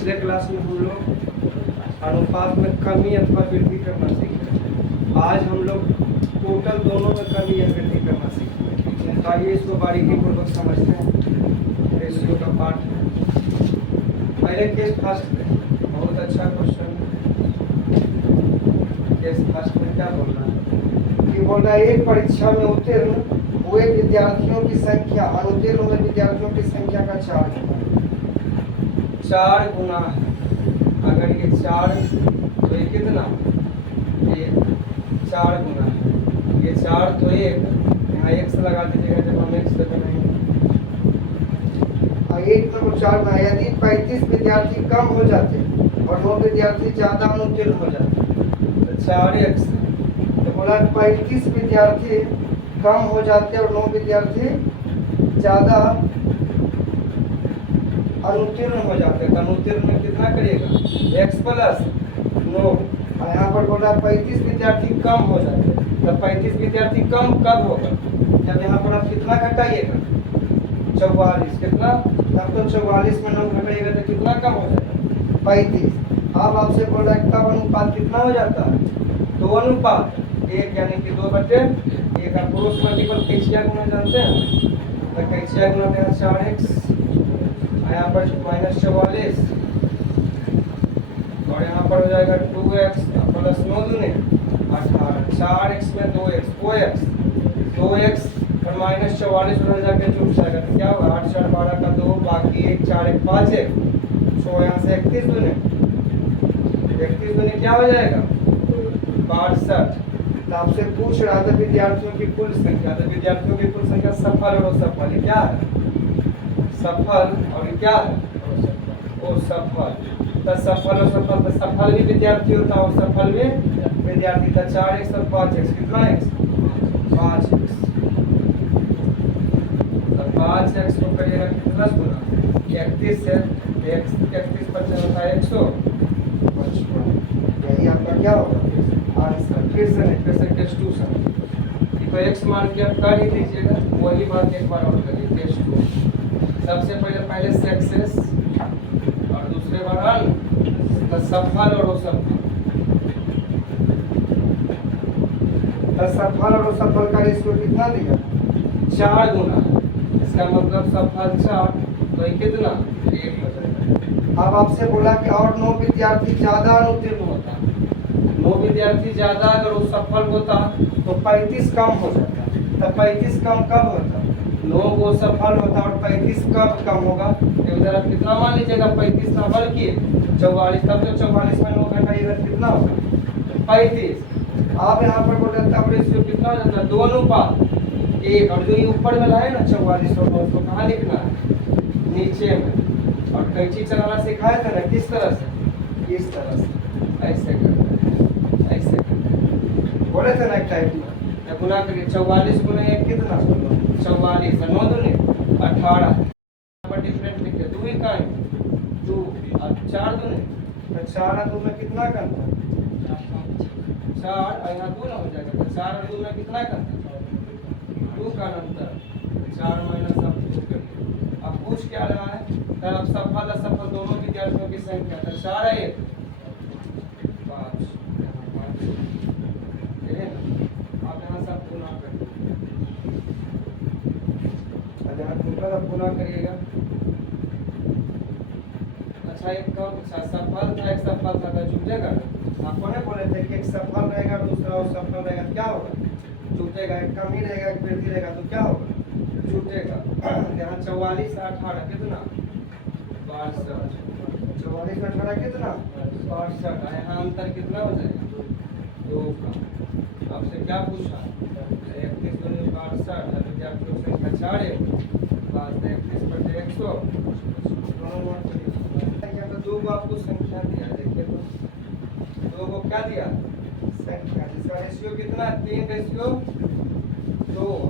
पिछले क्लास में हम लोग अनुपात में कमी अथवा वृद्धि करना सीखे। आज हम लोग टोटल दोनों में कमी या वृद्धि करना सीखेंगे। ठीक है, तो आइए इसको बारीकी पूर्वक समझते हैं। रेशियो का पार्ट है। पहले केस फर्स्ट में बहुत अच्छा क्वेश्चन। केस फर्स्ट में क्या बोल रहा है कि बोल रहा है एक परीक्षा में उत्तीर्ण हुए विद्यार्थियों की संख्या अनुत्तीर्ण हुए विद्यार्थियों की संख्या का 4 गुना है। अगर ये 4 तो ये कितना, ये 4 गुना है। ये 4 तो 1 यहाँ 1 से लगा दीजिएगा जब हम 1 से बनाएंगे। 1 में 4 गुना, यदि 35 विद्यार्थी कम हो जाते और 9 विद्यार्थी ज़्यादा अनुत्तीर्ण हो जाते तो 4x। तो बोला 35 विद्यार्थी कम हो जाते और 9 विद्यार्थी ज़्यादा अनुत्तीर्ण हो जाते। तो अनुत्तीर्ण में कितना करिएगा, x प्लस 9। और यहाँ पर बोल रहा 35 विद्यार्थी कम हो जाते। तो 35 विद्यार्थी कम कब होगा, जब यहाँ पर आप कितना घटाइएगा, 44। कितना, तब तो 44 में 9 घटाइएगा तो कितना कम हो जाएगा, 35। अब आपसे बोल रहा है कब अनुपात कितना हो जाता है, 2 अनुपात 1, यानी कि 2/1 का क्रॉस मल्टीपल कैंचिया गुना जानते हैं। तो कैंचिया गुना देगा 4x, यहाँ पर -44 और यहाँ पर हो जाएगा 2x प्लस 9 दूने 18। 4x में 2x 2x और -44 उधर जाके जुड़ जाएगा तो क्या होगा, 8 4 12 का 2, बाकी 1 4 1 5 1 तो यहाँ से 31 दूने क्या हो जाएगा, 62। तो आपसे पूछ रहा था विद्यार्थियों की कुल संख्या। तो विद्यार्थियों की कुल संख्या सफल और असफल, ये क्या है, सफल और क्या है, असफल। तो सफल और सफल, तो सफल भी विद्यार्थी होता है और सफल में विद्यार्थी था। 4x और 5x कितना x, 5x। तो 5x को करिएगा कितना गुना, 31 से 31 25 होता है 155। यही आपका क्या होगा आंसर। फिर से टेस्ट 2 तो x मान के आप कर ही दीजिएगा। वही बात एक बार और करिए, टेस्ट 2। सबसे पहले सक्सेस और दूसरे बार अन, तो सफल और असफल। तो सफल और असफल का रेशियो कितना दिया, 4 गुना। इसका मतलब सफल 4 तो ये कितना, 1 हो जाएगा। अब आपसे बोला कि और 9 विद्यार्थी ज्यादा अनुत्तीर्ण होता, 9 विद्यार्थी ज्यादा अगर वो सफल होता तो 35 कम हो जाता। तो 35 कम कब होता, 9 वो सफल होता और 35 कब कम होगा, इधर आप कितना मान लीजिएगा, 35 सफल किए 44, तब तो 44 में 9 घटाइएगा कितना होगा, 35। आप यहाँ पर बोल रहे तब रेशियो कितना हो जाता है, 2 अनुपात 1। और जो ये ऊपर में लाए ना 44 और 9 को कहाँ लिखना है, नीचे में। और कैंची चलाना सिखाया था ना, किस तरह से, इस तरह से ऐसे करना, ऐसे बोले थे ना एक टाइप में। तो गुना करिए 44 गुना 1 कितना, 44 और 9 दूने 18। पर डिफरेंट लिखे 2 का 2 और 4 दूने, तो 4 और 2 में कितना का अंतर, 4 और यहाँ 2 ना हो जाएगा। तो 4 और 2 में कितना का अंतर, 2 का अंतर। 4 माइनस अब 2 करिए। अब पूछ क्या रहा है, तब अब सफल असफल दोनों विद्यार्थियों की संख्या। तो 4 है 1 5, आप यहाँ सब गुना करिए, गुना करिएगा। अच्छा एक कम, अच्छा सफल था, एक सफल था तो जुटेगा। आपको नहीं बोले थे कि एक सफल रहेगा दूसरा और सफल रहेगा, क्या होगा, जुटेगा। एक कम ही रहेगा एक वृद्धि रहेगा तो क्या होगा, जुटेगा। यहाँ 44 18 कितना, 62। 44 में 18 कितना, 62। यहाँ अंतर कितना हो जाएगा, 2 का। आपसे क्या पूछा, 31 गुने 62, विद्यार्थियों की संख्या 4 है, 31/100 तो 2 को आपको संख्या दिया। देखिए तो 2 को क्या दिया, संख्या, जिसका रेशियो कितना है, 3/2।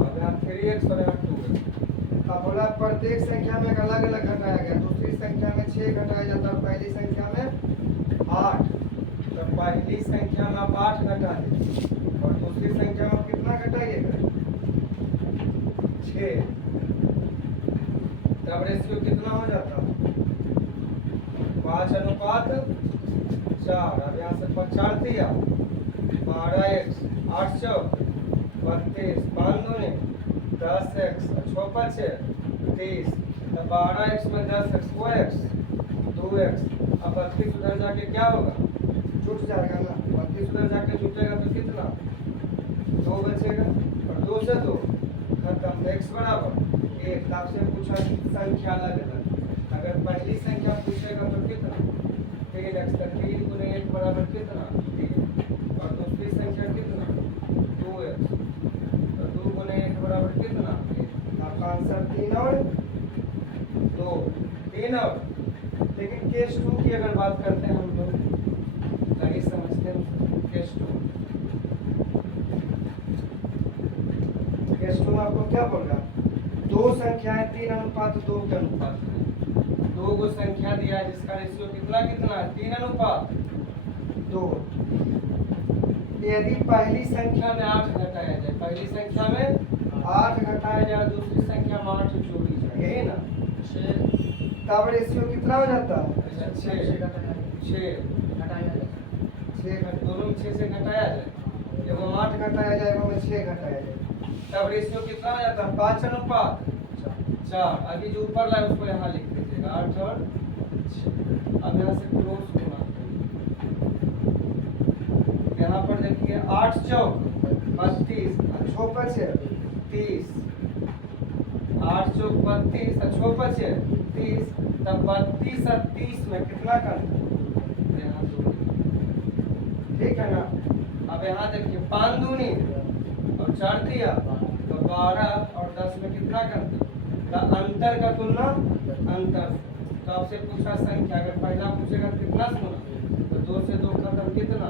अब यहाँ 3x और यहाँ 2x। अब बोला प्रत्येक संख्या में अलग अलग घटाया गया। दूसरी संख्या में 6 घटाया जाता है, पहली संख्या में 8। तो पहली संख्या में आप 8 घटा दें और दूसरी संख्या में कितना घटाइएगा, 6। तब रेशियो कितना हो जाता है, 5 5:4। अब यहाँ से 4 दिया 12x 8 चौक 32 5 दूनी 10x 6 5 30। तो 12x में 10x वो x 2x। अब 32 उधर जाके क्या होगा छूट जाएगा ना। 32 उधर जाके छूटेगा तो कितना 2 बचेगा और 2 से 2 खत्म। x बराबर 1। आपसे पूछा संख्या अलग अलग। अगर पहली संख्या पूछेगा तो कितना 3x। 3 गुने 1 बराबर कितना 3। और दूसरी संख्या कितना 2x। तो 2 गुने 1 बराबर कितना 1। आपका आंसर 3 और 2 3 और। लेकिन केस 2 की अगर बात करते हैं हम लोग नहीं समझते हैं। केस 2 में आपको क्या बोल रहा है 2 संख्याएं 3:2 के अनुपात में। 2 को संख्या दिया है जिसका रेशियो कितना कितना है 3:2। यदि पहली संख्या में 8 घटाया जाए, पहली संख्या में 8 घटाया जाए, दूसरी संख्या में 8 जोड़ी जाए, यही ना तब रेशियो कितना हो जाता है 6 दोनों में 6 से घटाया जाए। जब 8 घटाया जाए वो में 6 घटाया जाए तब रेशियो कितना हो जाता है 5:4। अभी जो ऊपर लाए उसको यहाँ लिख दीजिएगा 8 और 6। अब यहाँ से क्रॉस गुणा यहाँ पर देखिए 8 चौक 32 और 6 5 30। 8 चौक 32 और 6 5 30। तब 32 और 30 में कितना का यहाँ ठीक है ना। अब यहाँ देखिए 5 दूनी और 4 दिया तो 12 और 10 में कितना करते अंतर का तुलना अंतर। तो आपसे पूछा संख्या, अगर पहला पूछेगा तो कितना सुना तो 2 से 2 खत्म कितना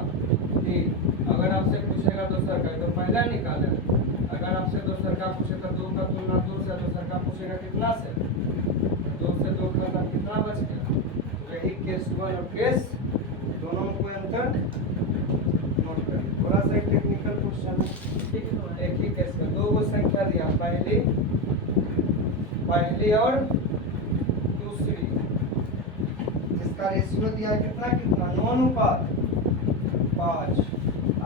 3। अगर आपसे पूछेगा दूसरा का तो पहला निकाले। अगर आपसे दूसरा का पूछेगा 2 का तुलना 2 से, दूसरा का पूछेगा कितना से 2 से 2 खत्म कितना बच गया। यही केस 1 और केस दोनों में कोई अंतर नोट करें। थोड़ा सा टेक्निकल क्वेश्चन है। एक ही केस में 2 को संख्या दिया पहली और दूसरी जिसका रेशियो दिया कितना कितना 9:5।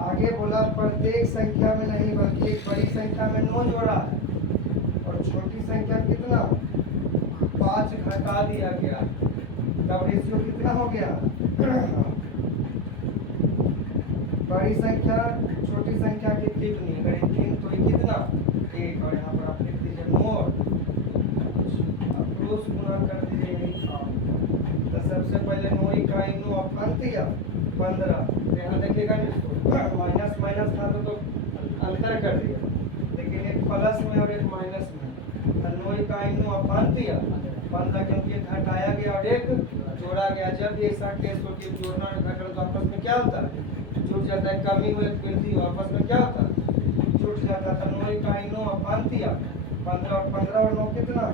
आगे बोला प्रत्येक संख्या में नहीं बल्कि एक बड़ी संख्या में 9 जोड़ा है और छोटी संख्या कितना 5 घटा दिया गया। तब रेशियो कितना हो गया बड़ी संख्या छोटी संख्या की कितनी। अगर 3 तो ये कितना 1। और यहाँ पर आप लिख दीजिए मोर क्रॉस गुणा कर दीजिए। तो सबसे पहले 9 इकाई 9 अपन दिया 15। यहाँ देखिएगा माइनस माइनस था तो अंतर कर दिया, लेकिन एक प्लस में और एक माइनस में। तो 9 इकाई 9 अपन दिया 15 क्योंकि घटाया गया और एक जोड़ा गया। जब ये ऐसा केस हो कि जोड़ना और घटाना तो आपस में क्या होता है जुट जाता है। कमी हुई वृद्धि हो आपस में क्या होता है जुट जाता है। तो 9 इकाई 9 अपन दिया 15 और 9 कितना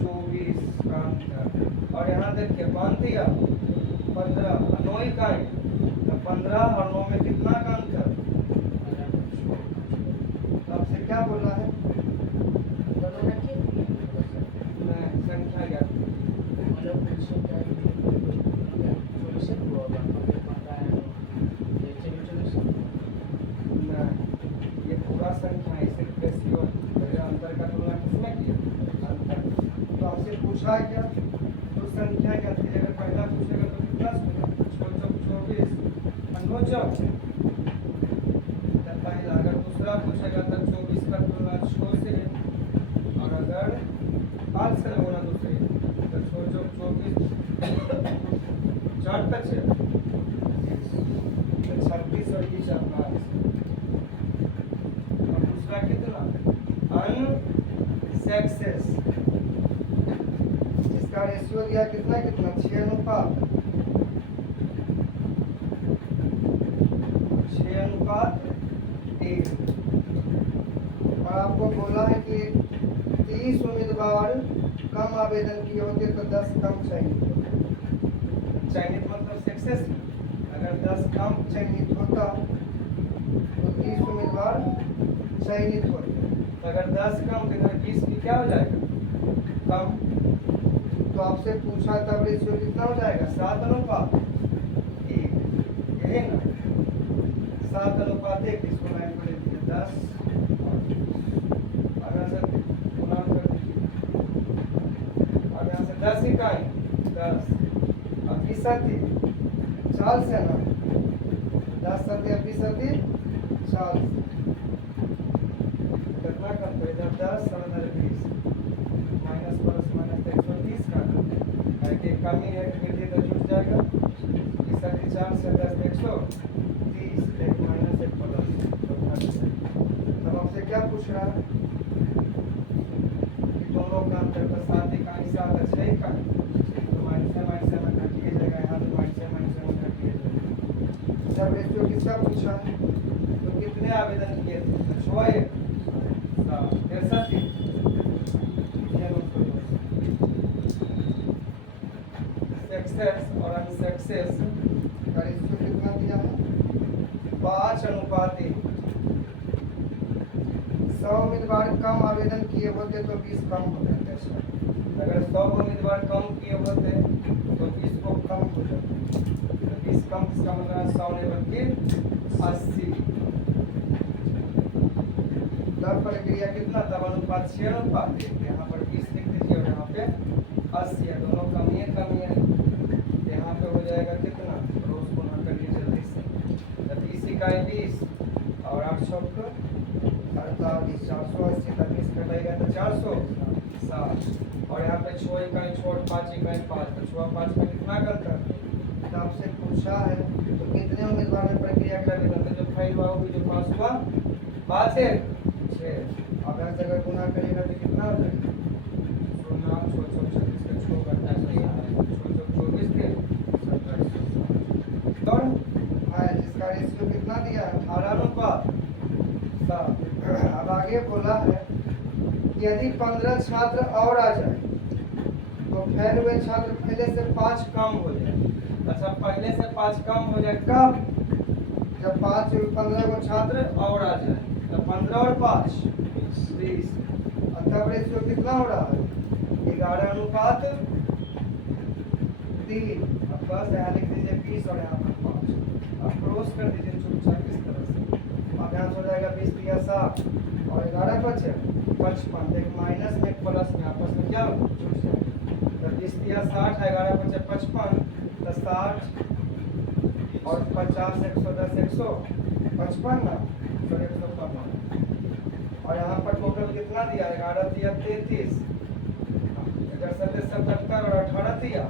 24 का अंतर। और यहाँ देखिए 5 दिया 15 9 इकाई तो 15 और 9 में कितना का अंतर। तो आपसे क्या बोला है संख्या क्या ये पूरा संख्या है सिर्फ रेशियो अंतर का तुलना किसमें किया अंतर। तो आपसे पूछा है क्या तो संख्या क्या थी। अगर पहला पूछेगा तो कितना 24 पहला। अगर दूसरा पूछेगा तो 24 का तुलना 6 से। और अगर 5 से होना दूसरे तो 24 4 तक है 26 और 20 आपका। और दूसरा कितना अनसक्सेस जिसका रेशियो दिया कितना 6:1। और आपको बोला है कि 30 उम्मीदवार कम आवेदन किए होते तो 10 कम चयनित मतलब सक्सेस। अगर 10 कम चयनित होता तो 30 उम्मीदवार चयनित होते। तो अगर 10 कम तो इधर 20 की क्या हो जाएगा कम। तो आपसे पूछा तब रेशियो कितना हो जाएगा 7:1, यही ना 7:1, इसको लाइन पर लिख दीजिए 10 और यहाँ से गुणा कर दीजिए और यहाँ से 10 इकाई 10 अब 20 चाल से ना 10 सती 20 चाल कितना कम तो इधर 10 और इधर 20 माइनस प्लस माइनस 130 का एक कमी है फिर तो जुट जाएगा 20 4 से 10 130 एक माइनस एक प्लस तब आपसे क्या पूछ रहा है कि दोनों का अंतर का 7 इकाई 7 है 6 इकाई तो माइनस में काटिए जाएगा यहाँ तो माइनस में काटिए जाएगा जब रेशियो किसका पूछा तो कितने आवेदन किए थे 6 सक्सेस और अनसक्सेस का रेशियो कितना दिया है 5:1। 100 उम्मीदवार कम आवेदन किए होते तो 20 कम हो जाते। अगर 100 उम्मीदवार कम किए होते तो 20 को कम हो जाते। तो 20 कम इसका मतलब है 100 नहीं बल्कि 80। तब प्रक्रिया कितना तब अनुपात 6:1। यहाँ पर 20 लिख दीजिए और यहाँ पे 80 है दोनों कम है यहाँ पे हो जाएगा कितना रोज गुना करिए जल्दी से 20 इकाई 20 और 8 छक 48 480 20 कटेगा तो 460 और यहाँ पे 6 इकाई छोड़ 5 इकाई 5 तो 6 5 में कितना करता है तो आपसे पूछा है तो कितने उम्मीदवार में प्रक्रिया कर देगा जो फेल हुआ होगी जो पास हुआ बात है 6 अब यहाँ से अगर गुना करेगा तो कितना हो जाएगा 16 जिसका रेशियो कितना दिया है 18:7। अब आगे बोला है कि यदि 15 छात्र और आ जाए तो फेल हुए छात्र पहले से 5 कम हो जाए। अच्छा पहले से 5 कम हो जाए कब जब 15 को छात्र और आ जाए तो 15 और 5 20 तब रेशियो कितना हो रहा है 11:3। अब बस यहाँ लिख दीजिए 20 और यहाँ पर 5 अब क्रॉस कर दीजिए चुपचाप इस तरह से अब यहाँ से हो जाएगा 20 दिया 60 और 11 बचे 55 एक माइनस में एक प्लस में आपस में क्या जुड़ जाएगा तो 20 दिया 60 11 बचे 55 तो 60 और 50 110 155 ना तो 155 और यहाँ पर टोटल कितना दिया 11 दिया 33 77 और 18 दिया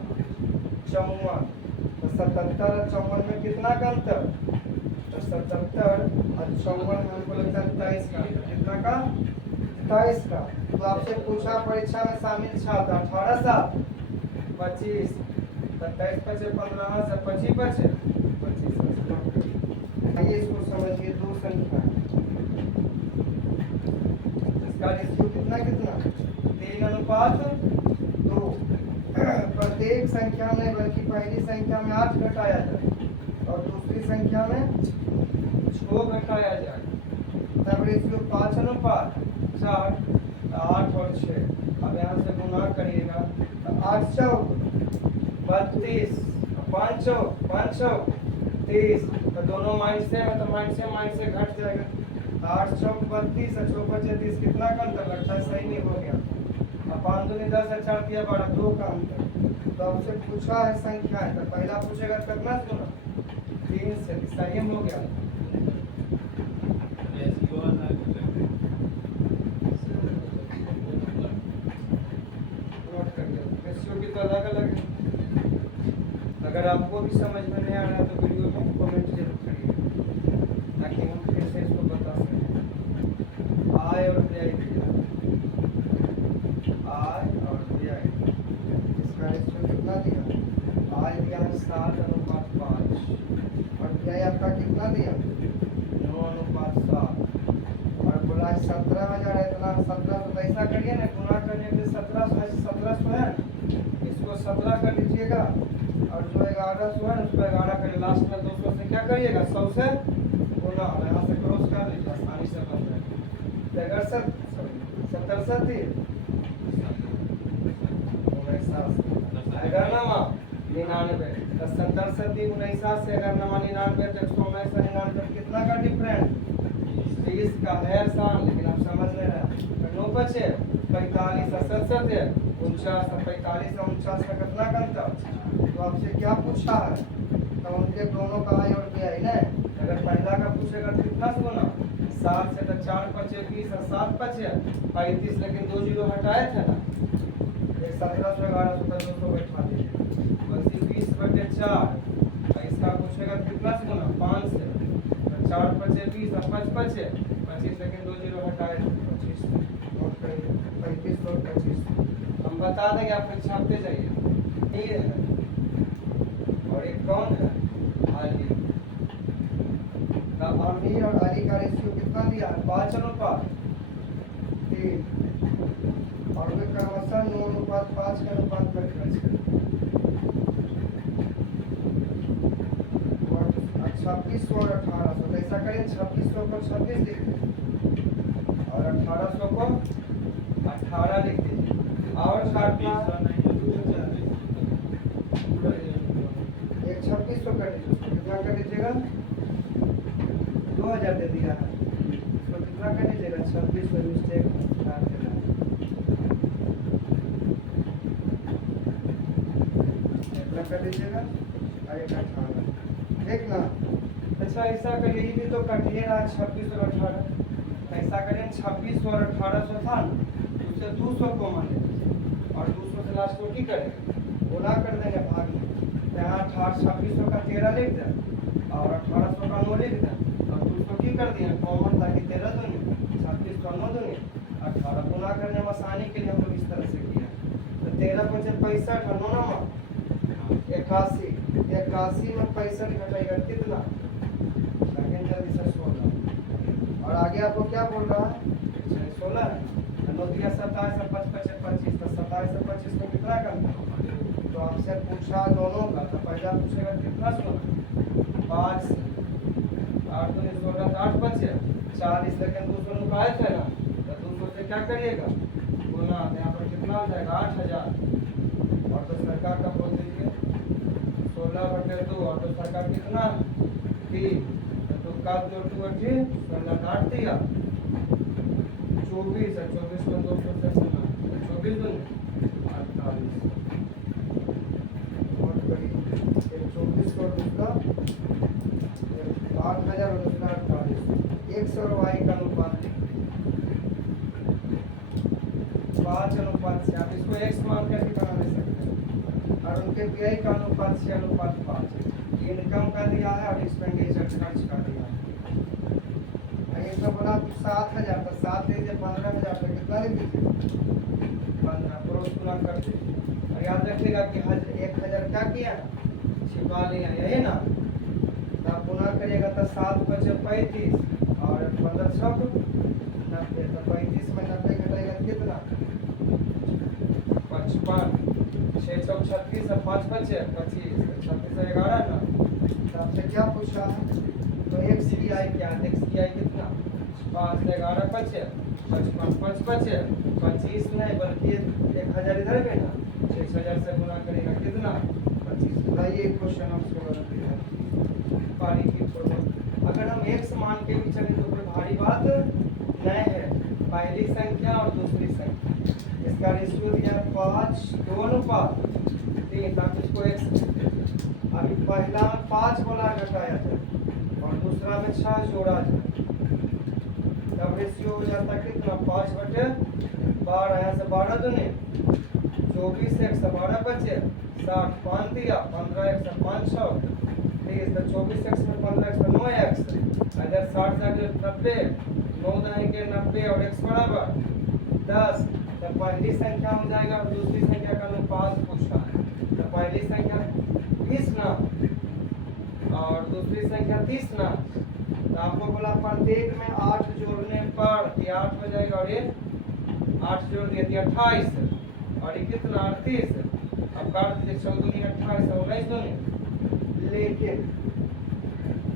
54 तो 77 और 54 में कितना का अंतर तो 77 और 54 में हमको लगता है 23 का कितना का 27 का। तो आपसे पूछा परीक्षा में शामिल छात्र 18 साल 25 27 बचे 15 से 25 बचे 25 आइए इसको समझिए दो संख्या इसका रेशियो कितना 3:2 प्रत्येक संख्या में बल्कि पहली संख्या में 8 घटाया जाए और दूसरी संख्या में 6 घटाया जाए तब रेशियो 5:4 8 और 6। अब यहाँ से गुना करिएगा तो 8 चौक 32 5 चौक 30 तो दोनों माइनस से है तो माइनस से घट जाएगा 8 चौक 32 और 6 बचे 30 कितना का अंतर लगता है सही नहीं हो गया। अब 5 दूनी 10 और 4 दिया 12 2 का अंतर तो आपसे पूछा है संख्या है तो पहला पूछेगा कितना सुना 3 से सही हो गया नोट करिए रेशियो की तो अलग अलग है। अगर आपको भी समझ में नहीं आ रहा तो वीडियो में कमेंट जरूर करिए ताकि हम फिर से इसको बता सकें। आय और व्यय आय और व्यय इसका रेशियो कितना दिया आय दिया है 7:5 और व्यय आपका कितना दिया 9:7 और बोला 17,000 इतना 17 तो ऐसा करिए ना गुना करने के 1700 है इसको 17 कर लीजिएगा और जो 1100 है उसको 11 करिए लास्ट में 200 से क्या करिएगा 100 से गुना यहाँ से क्रॉस कर लीजिए आसानी से बन जाएगा 67 थी तो 70 से 19 से अगर 99 तो 119 से 99 कितना का डिफरेंस 30 का है आसान, लेकिन आप समझ ले रहे हैं। 9 बचे 45 67 है 49 45 और 49 का कितना करता। तो आपसे क्या पूछा है, तो उनके दोनों का आई और क्या है ना। अगर पहला का पूछेगा तो कितना से गुना 7 से, तो 4 बचे 20 और 7 बचे 35, लेकिन 2 जीरो हटाए थे ना, 1711 से 200 बैठा दीजिए, बस 20/4। इसका पूछेगा तो कितना से गुना 5 से, तो 4 बचे 20 और 5 बचे 25, लेकिन 2 जीरो हटाए थे 25 और 35 और 25। हम बता देंगे, आप फिर छापते जाइए। ये है और एक कौन है अली। अमीर और अली का रेशियो कितना दिया है 5:3 और वे क्रमशः 9:5 के अनुपात में खर्च करें। 2600 और 1800, तो ऐसा करें 2600 को 26 लिख दीजिए और 1800 को 18 लिख दीजिए और काटना एक 2600 कर दीजिए, कितना कर दीजिएगा 2000 दे दिया है, तो कितना कर दीजिएगा 26 में मिस्टेक काट देना है, कितना कर दीजिएगा और एक 18 ठीक ना। अच्छा ऐसा करिए, ये भी तो कटिए रहा 26 और 18, ऐसा करें 26 और 1800 था ना, उससे 200 को मान लेते और 200 से लास्ट को की करेंगे गुना कर देंगे भाग में, यहाँ 2600 का 13 लिख दें और 1800 का 9 लिख दें और 200 की कर दिए कॉमन, ताकि 13 दूनी 26 का 9 दूनी 18 गुना करने में आसानी के लिए हम लोग इस तरह से किया। तो 13 × 5 = 65 9 81 81 में 65 घटाएगा कितना, सेकंड जल्दी से 16 और आगे आपको क्या बोल रहा है 16 है 9 दिया 27 और 5 5 25, तो 27 और 25 को कितना करना है, तो आपसे पूछा दोनों का, तो पहला पूछेगा कितना सोना 5 से 8 2 16 8 बचे 40, लेकिन 200 निकाले थे ना, तो 200 से क्या करिएगा गुना, यहाँ पर कितना हो जाएगा 8000 और तो सरकार का बोल दीजिए 16/2 और तो सरकार कितना 3, तो का 2 2 8 16 काट दिया 24 है 24 को 200 से गुना 24 दूनी 48 और करी 24 को दूसरा 8000 और दूसरा 48, 100 और y का अनुपात 5:6, आप इसको x मान करके बना दे सकते हैं और उनके व्यय का अनुपात 6:5, इनकम का दिया है और एक्सपेंडिचर खर्च का दिया है। ये तो बोला 7000, तो 7 दे दीजिए 15000, तो कितना दे दीजिए 15, क्रॉस गुना कर दीजिए और याद रखिएगा कि 1000 क्या किया छिपा लिया, यही ना, तो आप गुना करिएगा तो 7 बचे 35 और 15 6 90, तो 35 में 90 घटाएगा कितना 55, 6 चौक 36 और 5 बचे 25, 36 और 11 ना, तो आपसे क्या पूछा है, तो XDI क्या है, XDI कितना 5 से 11 बचे 55 5 बचे 25 नहीं बल्कि 1000 इधर गए ना, 6000 से गुना करेगा कितना 25। बताइए क्वेश्चन आपसे गलत है पारी की फॉर्मूला, अगर हम x मान के भी चले तो कोई भारी बात नहीं है, पहली संख्या और दूसरी संख्या इसका रेशियो दिया 5:2:3, तब इसको x अभी पहला में 5 बोला घटाया था और दूसरा में 6 जोड़ा था, तब रेशियो हो जाता कितना 5/12, यहाँ से 12 दूनी 24 1 12 बचे 60 5 दिया 15 1 5 6 30, तो 24 x में 15 x 9x, अगर 60 से 90 9 देंगे 90 और x बराबर 10, तो पहली संख्या हो जाएगा और दूसरी संख्या का अनुपात पूछा है, तो पहली संख्या 20 ना और दूसरी संख्या 30 ना, तो आपको बोला प्रत्येक में 8 जोड़ने पर ये 8 हो जाएगा और ये 8 जोड़ दिया 28 और ये कितना 38, अब काट दीजिए 14 28 और 19 दूनी, लेकिन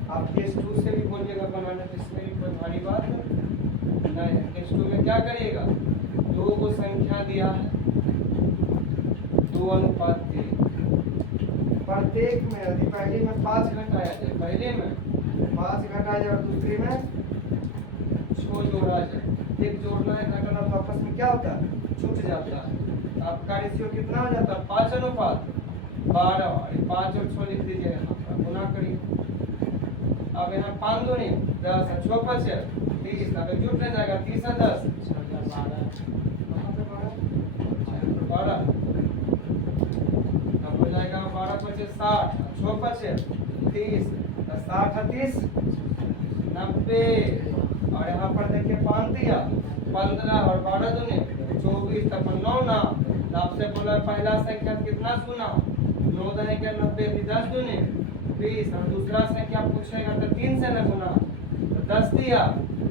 आप केस 2 से भी बोलिएगा बनाने, तो इसमें भी कोई भारी बात नहीं। केस 2 में क्या करिएगा, 2 को संख्या दिया है 2:3, प्रत्येक में यदि पहली में 5 घटाया जाए, पहले में 5 घटाया जाए और दूसरी में 6 जोड़ा जाए, एक जोड़ना है घटाना तो आपस में क्या होता है, छूट जाता है। आपका रेशियो कितना हो जाता है, 5:12। 5 और 6 लिख दीजिए, यहाँ पर गुना करिए। अब यहाँ 5 दूनी 10, 6 5 30, अगर जुट नहीं जाएगा 30 और 10 12, तब हो जाएगा 12 5 60, 6 5 30, 60 30 90। और यहाँ पर देखिए 5 दिया 15 और 12 दूनी 24, तब 9 ना। आपसे बोला पहला संख्या कितना सुना, 9 दहे के 90, 10 दूनी 20, और दूसरा संख्या पूछेगा तो 3 से न गुना तो 10 दिया,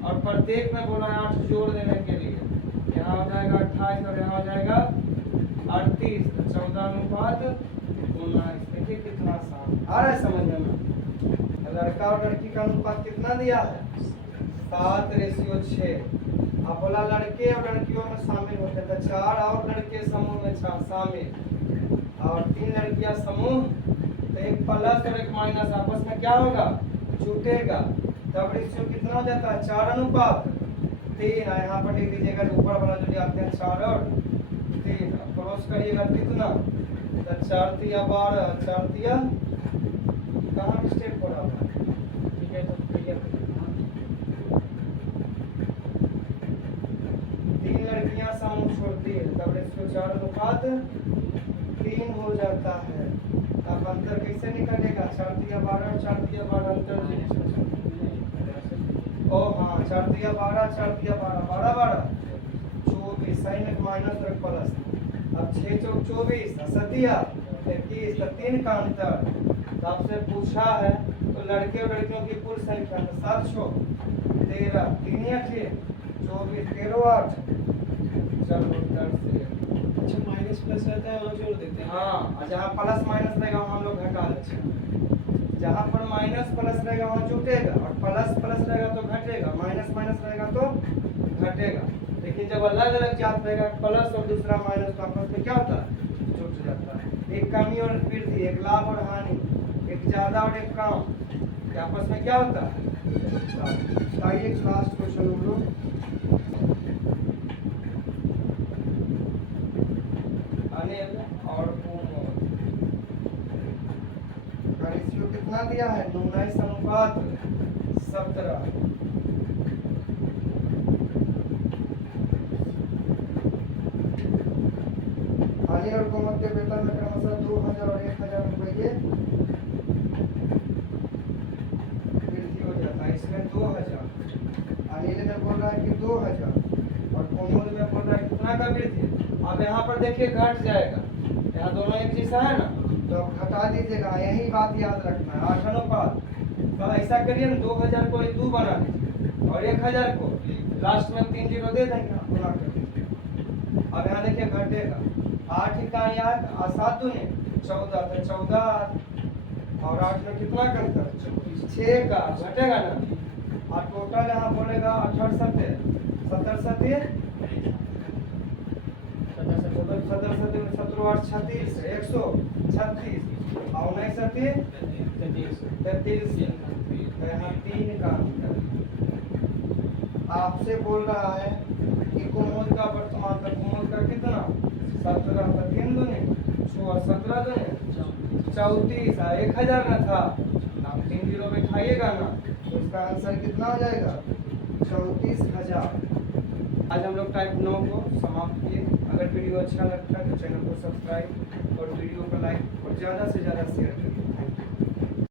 और प्रत्येक में बोला 8 जोड़ देने के लिए, यहाँ हो जाएगा 28 और यहाँ हो जाएगा 38, तो 14:19। देखिए कितना आसान आ रहा है समझने में। लड़का और लड़की का अनुपात कितना दिया है, 7:6। अब बोला लड़के और लड़कियों में शामिल होते हैं, तो 4 और लड़के समूह में शामिल और 3 लड़कियां समूह, तो एक प्लस और एक माइनस आपस में क्या होगा, छूटेगा। तब रेशियो कितना हो जाता है, 4:3। यहाँ पर लिख दीजिएगा ऊपर वाला जो आते हैं 4 और 3, क्रॉस करिएगा कितना, तो 4 तिया 12, 4 तिया कहाँ मिस्टेक हो रहा है, ठीक है। तो 3 लड़कियां समूह छोड़ती है, तब रेशियो 4:3 हो जाता है। अब अंतर कैसे निकलेगा, 4 तिया 12 और 4 तिया 12 अंतर, ओ हाँ 4 तिया 12, 4 तिया 12, 12 12 24, साइन में माइनस और प्लस। अब 6 चौक 24, 7 21, तो 3 का अंतर। तो आपसे पूछा है तो लड़के और लड़कियों की कुल संख्या 7 6 13, 3 8 24, 13 8। चलो उत्तर से अच्छा माइनस प्लस रहता है वहाँ जोड़ देते हैं। हाँ, जहाँ प्लस माइनस रहेगा वहाँ हम लोग घटा देते हैं। जहाँ पर माइनस प्लस रहेगा वहाँ जुटेगा, और प्लस प्लस रहेगा तो घटेगा, माइनस माइनस रहेगा तो घटेगा। लेकिन जब अलग अलग जात रहेगा, प्लस और दूसरा माइनस, तो आपस में क्या होता है, जुट जाता है। एक कमी और वृद्धि, एक लाभ और हानि, एक ज्यादा और एक कम, कि आपस में क्या होता है। आइए लास्ट क्वेश्चन हम लोग, अनिल और रेशियो कितना दिया है, 19:17। अनिल और कोमल के वेतन में क्रमशः 2000 और 1000 रुपये वृद्धि हो जाता है। इसमें 2000, अनिल में बोल रहा है कि 2000 और कोमल में बोल रहा है कितना का वृद्धि। अब यहाँ पर देखिए घट जाएगा, यहाँ दोनों एक जैसा है ना, तो घटा दीजिएगा, यही बात याद रखना है। 8 अनुपात, तो ऐसा करिए ना 2000 को 2 बना दीजिए और 1000 को लास्ट में 3 0 दे देंगे, गुना कर दीजिए। अब यहाँ देखिए घटेगा, 8 इकाई 8, 7 दूनी 14, तो 14 और 8 में कितना का अंतर, 6 का घटेगा ना। और टोटल यहाँ बोलेगा 18 7 17 7 17 8 36, 136 और 9 7 33, यहाँ 3 का अंतर। आपसे बोल रहा है कि कोमल का वर्तमान, तक कोमल का कितना 17, तो 3 दूनी 17 दूनी 34, 1000 ना था, आप 3 0 बैठाइएगा ना, तो इसका आंसर कितना हो जाएगा, 34,000। आज हम लोग टाइप 9 को समाप्त किए। अगर वीडियो अच्छा लगता है तो चैनल को सब्सक्राइब और वीडियो को लाइक और ज़्यादा से ज़्यादा शेयर करिए। Thank you.